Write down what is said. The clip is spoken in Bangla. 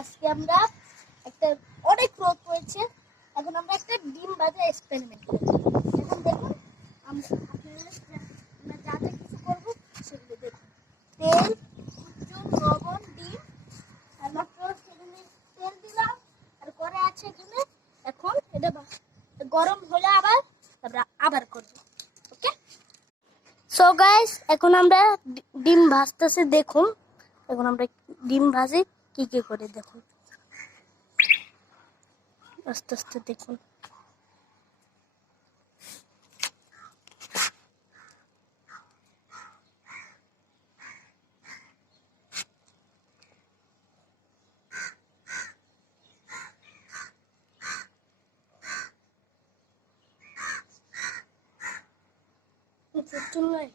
আজকে আমরা একটা অনেক রোদ পড়েছে, এখন আমরা একটা ডিম ভাজা এক্সপেরিমেন্ট করবো। এখন দেখুন আমরা যা যা কিছু করবো সেগুলো দেখুন। তেল, চুন, লবণ, ডিম, আর মাত্র সেখানে তেল দিলাম আর করে আছে এখানে। এখন এটা গরম হলে আমরা আবার করবো। ওকে, সো গাইস এখন আমরা ডিম ভাজতেছে। দেখুন এখন আমরা ডিম ভাজি কি কি করে দেখুন, আস্তে আস্তে দেখুন। চুলাই